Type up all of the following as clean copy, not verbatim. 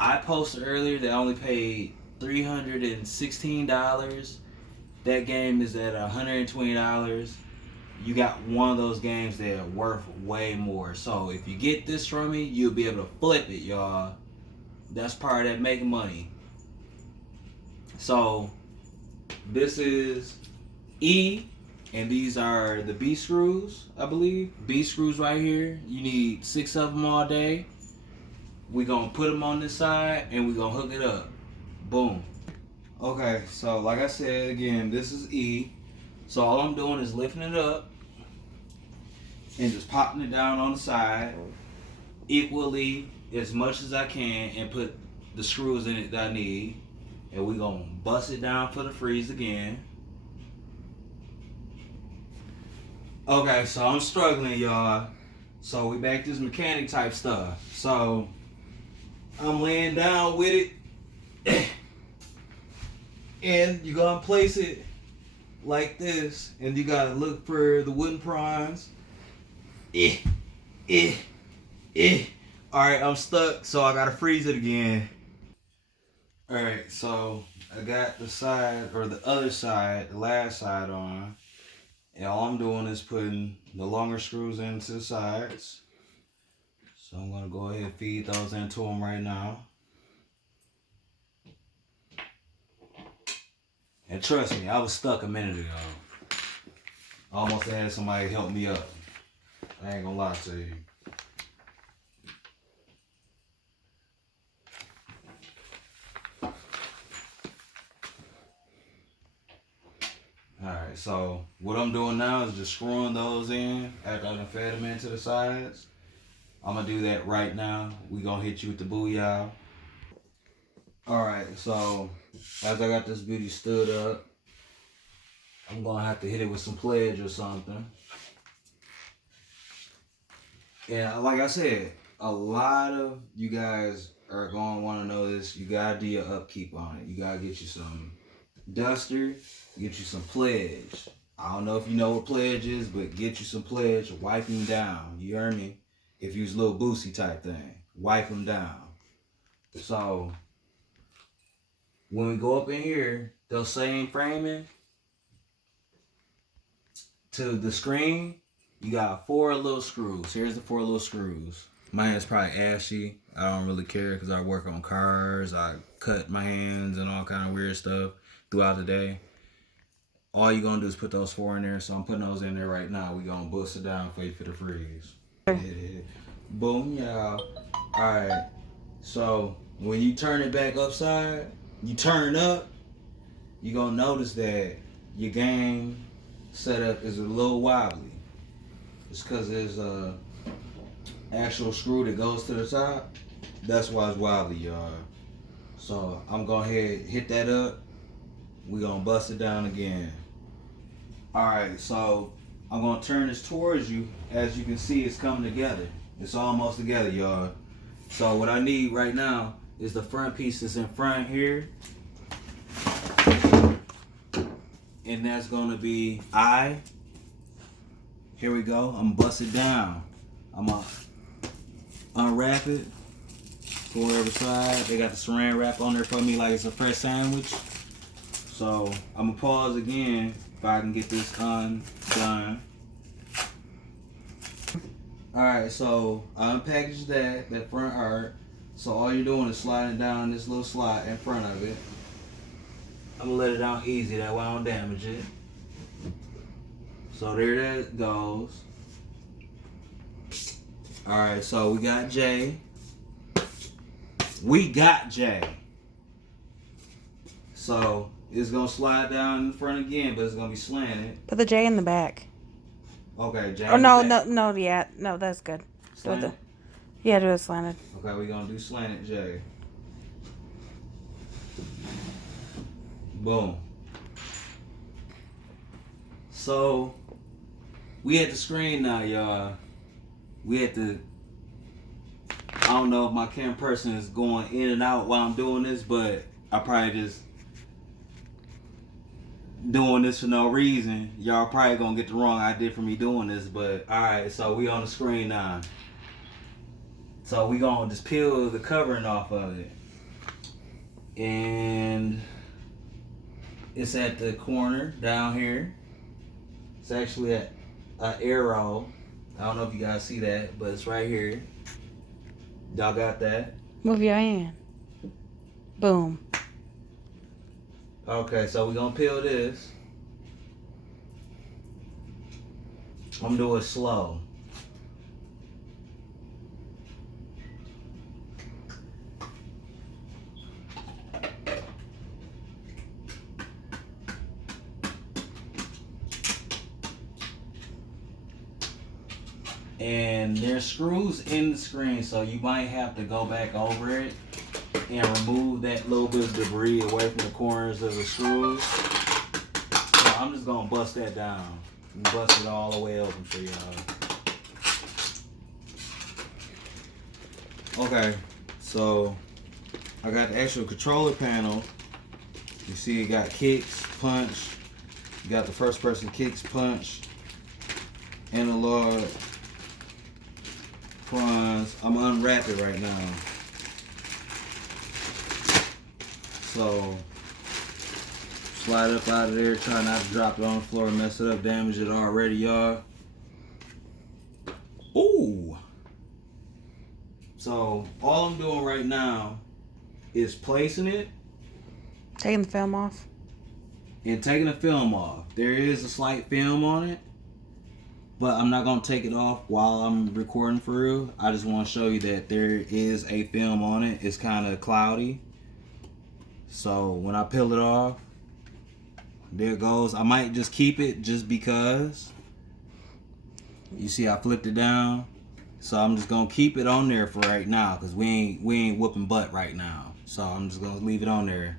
I posted earlier that I only paid $316. That game is at $120. You got one of those games that are worth way more. So if you get this from me, you'll be able to flip it, y'all. That's part of that making money. So this is E, and these are the B screws, I believe. B screws right here. You need 6 of them all day. We're gonna put them on this side and we're gonna hook it up. Boom. Okay, so like I said again, this is E. So all I'm doing is lifting it up and just popping it down on the side equally as much as I can and put the screws in it that I need. And we're gonna bust it down for the freeze again. Okay, so I'm struggling, y'all. So we back to this mechanic type stuff. So I'm laying down with it. And you're gonna place it like this. And you gotta look for the wooden prongs. Alright, I'm stuck, so I gotta freeze it again. Alright, so I got the side, or the other side, the last side on. And all I'm doing is putting the longer screws into the sides. So I'm going to go ahead and feed those into them right now. And trust me, I was stuck a minute ago. I almost had somebody help me up. I ain't going to lie to you. Alright, so what I'm doing now is just screwing those in after I done fed them into the sides. I'm going to do that right now. We're going to hit you with the booyah. Alright, so as I got this beauty stood up, I'm going to have to hit it with some pledge or something. And like I said, a lot of you guys are going to want to know this. You got to do your upkeep on it. You got to get you some duster, get you some pledge. I don't know if you know what pledge is, but get you some pledge, wipe them down. You hear me? If you was a little boosie type thing, wipe them down. So when we go up in here, those same framing to the screen, you got 4 little screws. Here's the 4 little screws. My hand's probably ashy. I don't really care because I work on cars. I cut my hands and all kind of weird stuff throughout the day. All you're gonna do is put those 4 in there. So I'm putting those in there right now. We're gonna bust it down for you for the freeze. Boom, y'all. Alright. So when you turn it back upside, you turn up, you're gonna notice that your game setup is a little wobbly. It's because there's a actual screw that goes to the top. That's why it's wobbly, y'all. So I'm gonna hit that up. We're gonna bust it down again. Alright, so I'm gonna turn this towards you. As you can see, it's coming together. It's almost together, y'all. So what I need right now is the front piece that's in front here. And that's gonna be I. Here we go. I'm gonna bust it down. I'm gonna unwrap it. Pour every side. They got the saran wrap on there for me like it's a fresh sandwich. So I'm gonna pause again if I can get this undone. Alright, so I unpackaged that front art. So all you're doing is sliding down this little slot in front of it. I'm gonna let it down easy, that way I don't damage it. So there that goes. Alright, so we got J. We got J. So it's gonna slide down in front again, but it's gonna be slanted. Put the J in the back. Okay, J. Oh no, yeah, no, that's good. Slanted? Yeah, do it slanted. Okay, we're gonna do slanted J. Boom. So we at the screen now, y'all. We at the. I don't know if my camera person is going in and out while I'm doing this, but I probably just doing this for no reason. Y'all probably gonna get the wrong idea for me doing this, but alright, so we on the screen now. So we gonna just peel the covering off of it. And it's at the corner down here. It's actually at an arrow. I don't know if you guys see that, but it's right here. Y'all got that? Move your hand. Boom. Okay, so we're gonna peel this. I'm gonna do it slow. And there's screws in the screen, so you might have to go back over it and remove that little bit of debris away from the corners of the screws. So I'm just gonna bust that down and bust it all the way open for y'all. Okay, so I got the actual controller panel. You see it got kicks, punch. You got the first person kicks, punch, analog, prongs. I'm gonna unwrap it right now. So slide up out of there, try not to drop it on the floor, mess it up, damage it already, y'all. Ooh. So all I'm doing right now is placing it Taking the film off. and taking the film off. There is a slight film on it, but I'm not gonna take it off while I'm recording for real. I just want to show you that there is a film on it. It's kind of cloudy. So when I peel it off, there it goes. I might just keep it just because. You see I flipped it down. So I'm just gonna keep it on there for right now because we ain't whooping butt right now. So I'm just gonna leave it on there.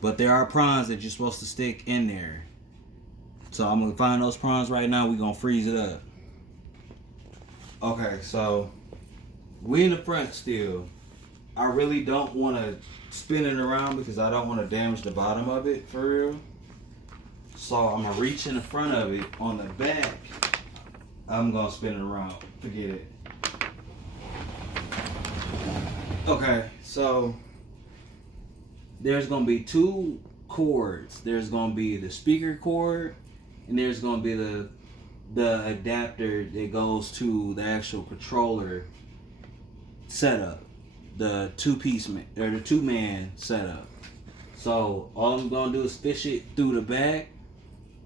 But there are prongs that you're supposed to stick in there. So I'm gonna find those prongs right now. We're gonna freeze it up. Okay, so we in the front still. I really don't want to spin it around because I don't want to damage the bottom of it for real. So I'm gonna reach in the front of it. On the back, I'm gonna spin it around. Forget it. Okay, so there's gonna be two cords. There's gonna be the speaker cord, and there's gonna be the adapter that goes to the actual controller setup, the the two-man setup. So all I'm gonna do is fish it through the back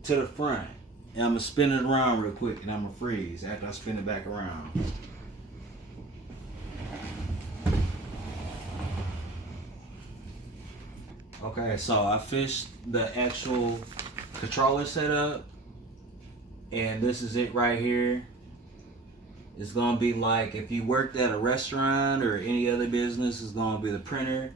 to the front, and I'm gonna spin it around real quick, and I'm gonna freeze after I spin it back around. Okay, so I fished the actual controller setup, and this is it right here. It's gonna be like if you worked at a restaurant or any other business, it's gonna be the printer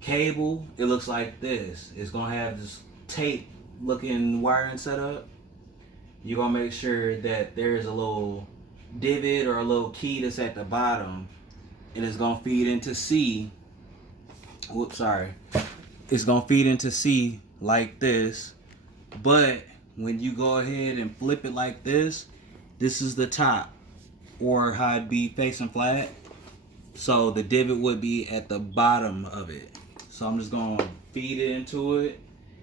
cable. It looks like this. It's gonna have this tape looking wiring setup. You're gonna make sure that there's a little divot or a little key that's at the bottom, and it's gonna feed into C. Whoops, sorry. It's gonna feed into C like this, but when you go ahead and flip it like this is the top, or how it'd be facing flat. So the divot would be at the bottom of it. So I'm just gonna feed it into it,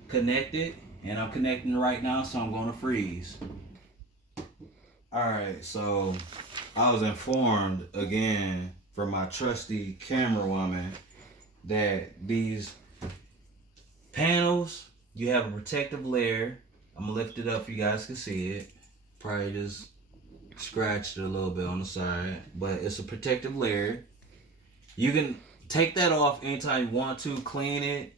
connect it, and I'm connecting it right now, so I'm gonna freeze. Alright, so I was informed again from my trusty camera woman that these panels, you have a protective layer. I'm gonna lift it up so you guys can see it. Probably just scratched it a little bit on the side, but it's a protective layer. You can take that off anytime you want to, clean it,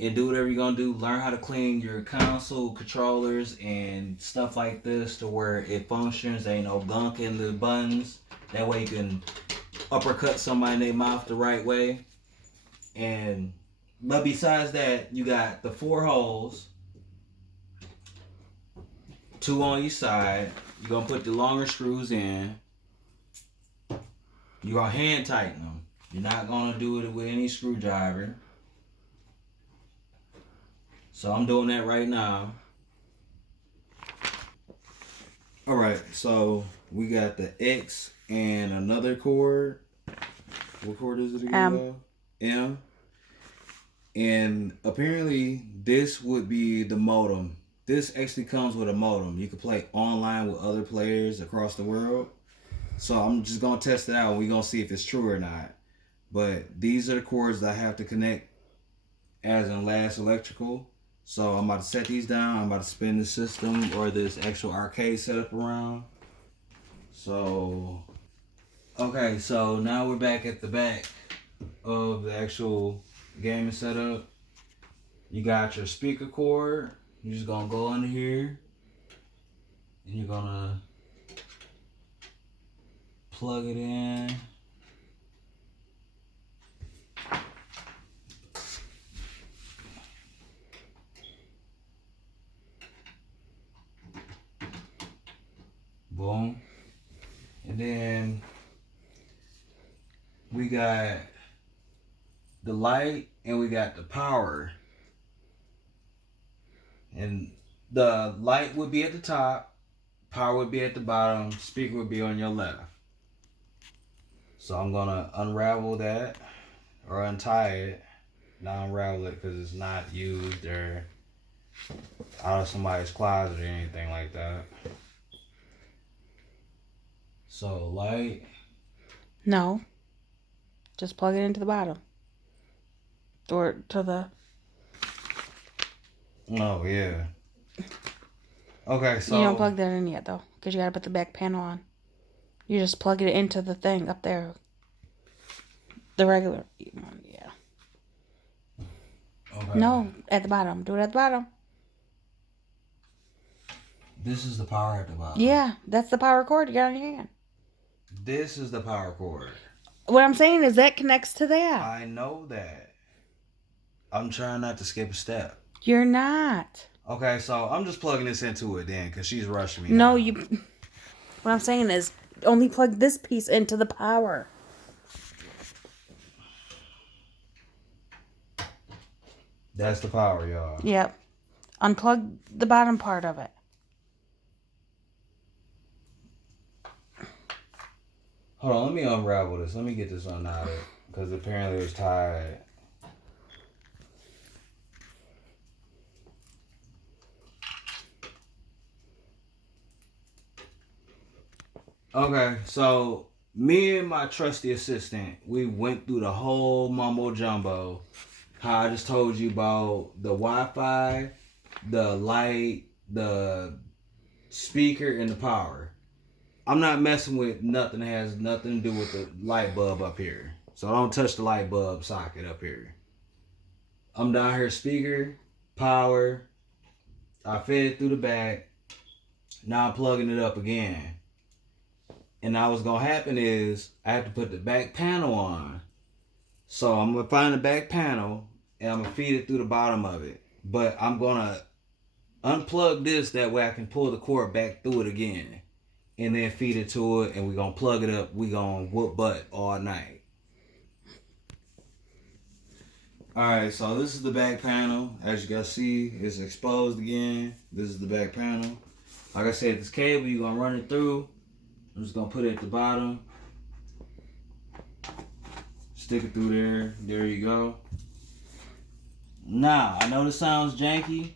and do whatever you're gonna do. Learn how to clean your console controllers and stuff like this to where it functions. There ain't no gunk in the buttons. That way you can uppercut somebody in their mouth the right way. But besides that, you got the 4 holes, 2 on each side. You're gonna put the longer screws in. You're gonna hand tighten them. You're not gonna do it with any screwdriver. So I'm doing that right now. Alright, so we got the X and another cord. What cord is it again? M. And apparently, this would be the modem. This actually comes with a modem. You can play online with other players across the world. So I'm just gonna test it out. And we're gonna see if it's true or not. But these are the cords that I have to connect as in last electrical. So I'm about to set these down. I'm about to spin the system or this actual arcade setup around. So, okay, so now we're back at the back of the actual gaming setup. You got your speaker cord. You're just gonna go under here and you're gonna plug it in. Boom. And then we got the light and we got the power. And the light would be at the top, power would be at the bottom, speaker would be on your left. So I'm gonna unravel that or untie it. Not unravel it because it's not used or out of somebody's closet or anything like that. So light. No. Just plug it into the bottom. Or to the... Oh, yeah. Okay, so... You don't plug that in yet, though. Because you got to put the back panel on. You just plug it into the thing up there. The regular one, yeah. Okay. No, at the bottom. Do it at the bottom. This is the power at the bottom. Yeah, that's the power cord you got on your hand. This is the power cord. What I'm saying is that connects to that. I know that. I'm trying not to skip a step. You're not. Okay, so I'm just plugging this into it then because she's rushing me. No, now. you... What I'm saying is only plug this piece into the power. That's the power, y'all. Yep. Unplug the bottom part of it. Hold on, let me unravel this. Let me get this unknotted because apparently it was tied. Okay, so me and my trusty assistant, we went through the whole mumbo jumbo. How I just told you about the Wi-Fi, the light, the speaker, and the power. I'm not messing with nothing that has nothing to do with the light bulb up here. So I don't touch the light bulb socket up here. I'm down here, speaker, power. I fed it through the back. Now I'm plugging it up again. And now what's gonna happen is I have to put the back panel on. So I'm gonna find the back panel and I'm gonna feed it through the bottom of it. But I'm gonna unplug this, that way I can pull the cord back through it again. And then feed it to it and we're gonna plug it up. We're gonna whoop butt all night. Alright, so this is the back panel. As you guys see, it's exposed again. This is the back panel. Like I said, this cable, you're gonna run it through. I'm just gonna put it at the bottom. Stick it through there. There you go. Now, I know this sounds janky,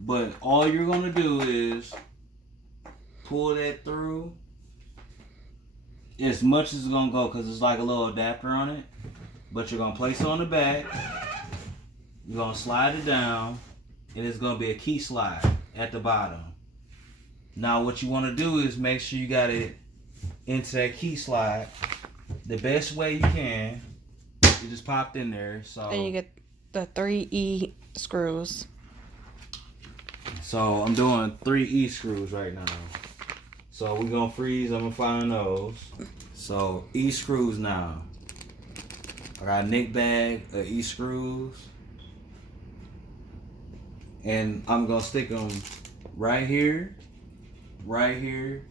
but all you're gonna do is pull that through as much as it's gonna go, because it's like a little adapter on it. But you're gonna place it on the back. You're gonna slide it down, and it's gonna be a key slide at the bottom. Now what you want to do is make sure you got it into that key slide the best way you can. You just popped in there. So Then you get the 3E screws. So I'm doing 3 E screws right now. So we're gonna freeze. I'm gonna find those. So E screws now. I got a nick bag of E screws, and I'm gonna stick them right here, right here,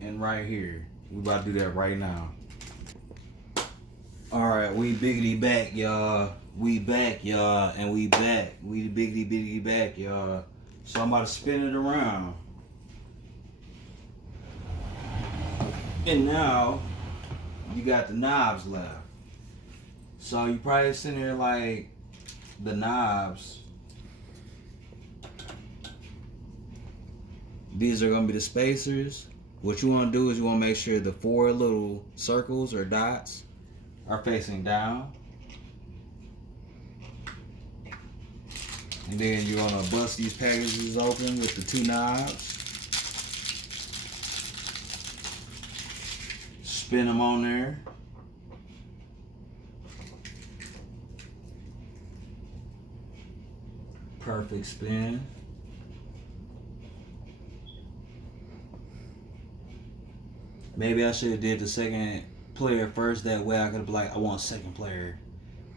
and right here. We about to do that right now. Alright, we biggity back, y'all. We back, y'all, and we back. We biggity back, y'all. So I'm about to spin it around. And now, you got the knobs left. So you probably sitting there like, the knobs, these are going to be the spacers. What you want to do is you want to make sure the 4 little circles or dots are facing down. And then you're going to bust these packages open with the 2 knobs. Spin them on there. Perfect spin. Maybe I should have did the second player first. That way I could be like, I want a second player.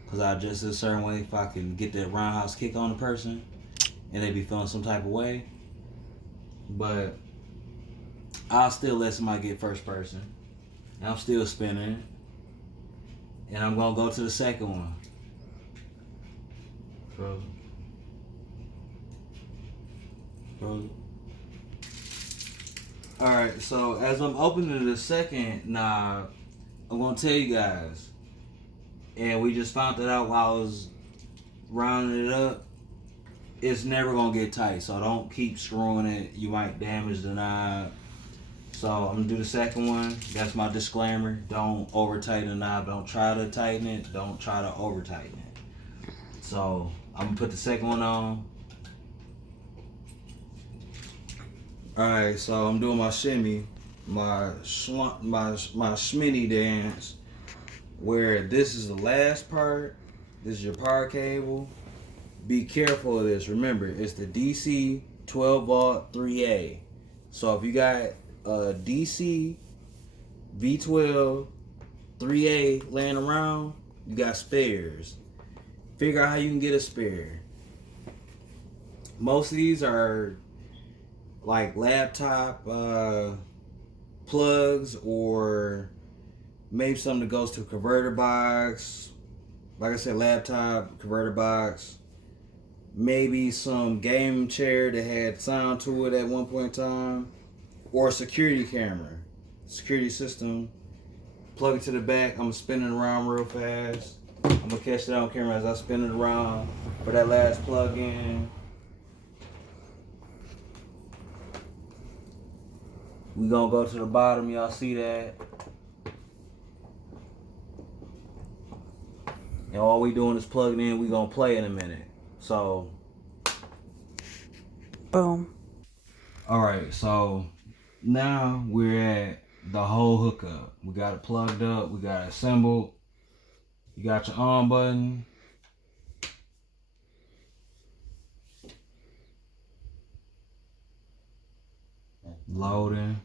Because I adjust it a certain way if I can get that roundhouse kick on the person and they be feeling some type of way. But I'll still let somebody get first person. And I'm still spinning. And I'm going to go to the second one. Frozen. Alright, so as I'm opening the second knob, I'm going to tell you guys, and we just found that out while I was rounding it up, it's never going to get tight, so don't keep screwing it. You might damage the knob. So I'm going to do the second one. That's my disclaimer. Don't over tighten the knob. Don't try to tighten it. Don't try to over tighten it. So I'm going to put the second one on. Alright, so I'm doing my shimmy, my shminny dance, where this is the last part. This is your power cable. Be careful of this. Remember, it's the DC 12 volt 3A. So if you got a DC V12 3A laying around, you got spares. Figure out how you can get a spare. Most of these are like laptop plugs, or maybe something that goes to a converter box. Like I said, laptop, converter box. Maybe some game chair that had sound to it at one point in time. Or a security camera, security system. Plug it to the back. I'm spinning around real fast. I'm going to catch that on camera as I spin it around for that last plug in. We gonna go to the bottom, y'all see that? And all we doing is plugging in. We gonna play in a minute. So, boom. All right, so now we're at the whole hookup. We got it plugged up. We got it assembled. You got your on button. Loading.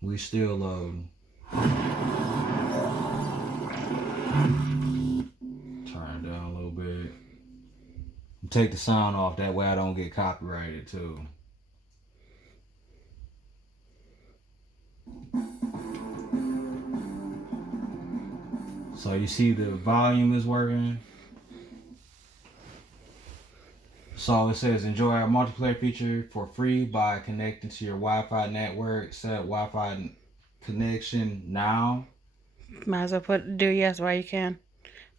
We still loading. Turn it down a little bit. Take the sound off, that way I don't get copyrighted too. So you see the volume is working. So it says enjoy our multiplayer feature for free by connecting to your Wi-Fi network. Set Wi-Fi connection now. Might as well do yes while you can.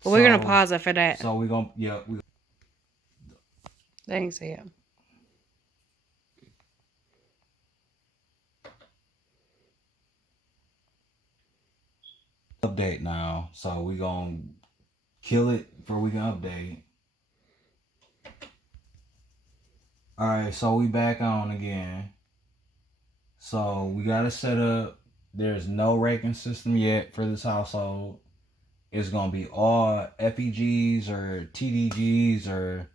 But we're gonna pause it for that. So we're gonna Thanks, yeah. update now. So we gonna kill it before we can update. Alright, so we back on again. So we got it set up. There's no raking system yet for this household. It's gonna be all FEGs or TDGs or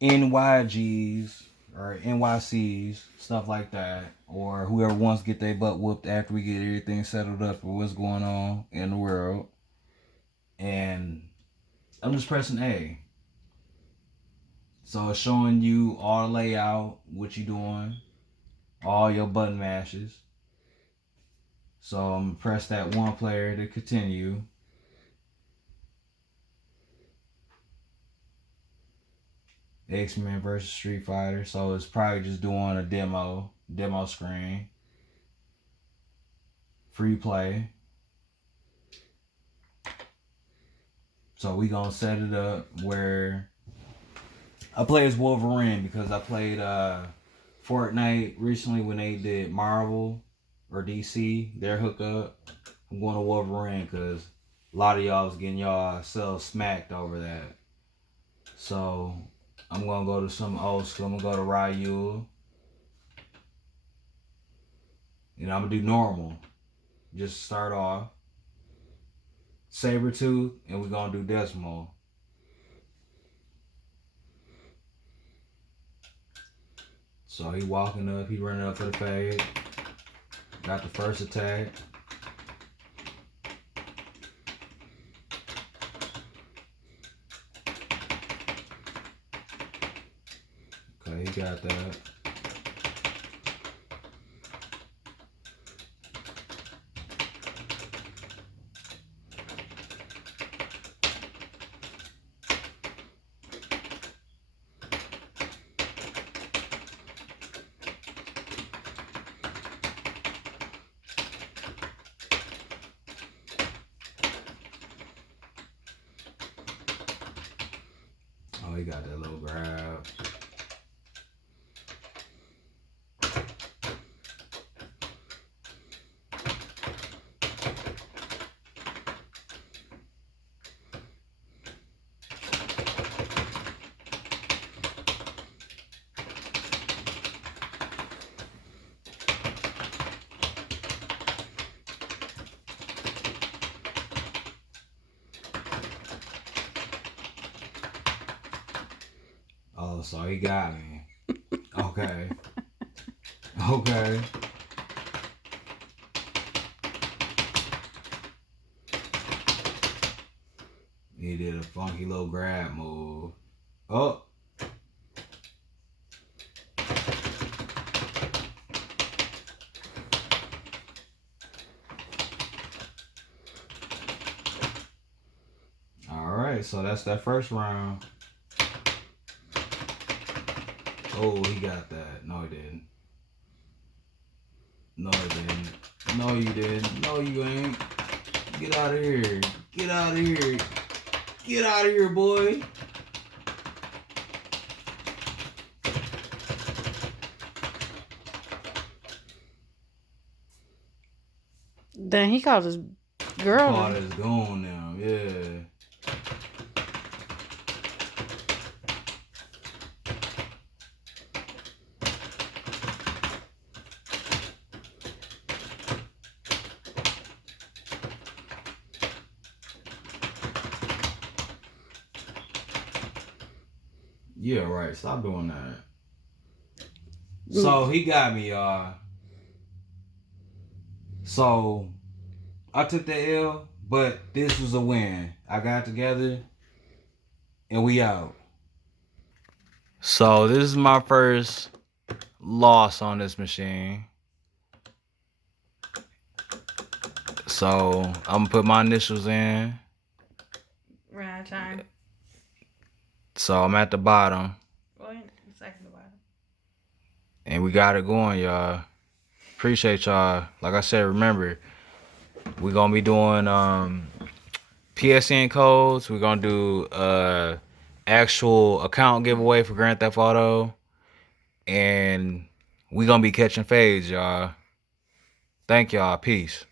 NYGs or NYCs, stuff like that. Or whoever wants to get their butt whooped after we get everything settled up for what's going on in the world. And I'm just pressing A. So it's showing you all the layout, what you doing, all your button mashes. So I'm gonna press that one player to continue. X-Men versus Street Fighter. So it's probably just doing a demo screen. Free play. So we gonna set it up where I play as Wolverine because I played Fortnite recently when they did Marvel or DC, their hookup. I'm going to Wolverine because a lot of y'all was getting y'all selves smacked over that. So I'm gonna go to some old school. I'm gonna go to Ryu. And I'm gonna do normal. Just start off. Sabretooth, and we're gonna do Decimal. So he walking up, he running up to the fade. Got the first attack. Okay, he got that. Oh, he got that little grab. Oh, so he got me. Okay. Okay. He did a funky little grab move. Oh. All right, so that's that first round. Oh, he got that. No, he didn't. No, he didn't. No, you didn't. No, you ain't. Get out of here. Get out of here. Get out of here, boy. Then he called his girl. Caught his goon now. Yeah. Yeah, right. Stop doing that. So he got me, y'all. So I took the L, but this was a win. I got together and we out. So this is my first loss on this machine. So I'm gonna put my initials in. Ran out of time. So I'm at the bottom. Well, second to bottom. And we got it going, y'all. Appreciate y'all. Like I said, remember, we're gonna be doing PSN codes. We're gonna do actual account giveaway for Grand Theft Auto. And we gonna be catching fades, y'all. Thank y'all. Peace.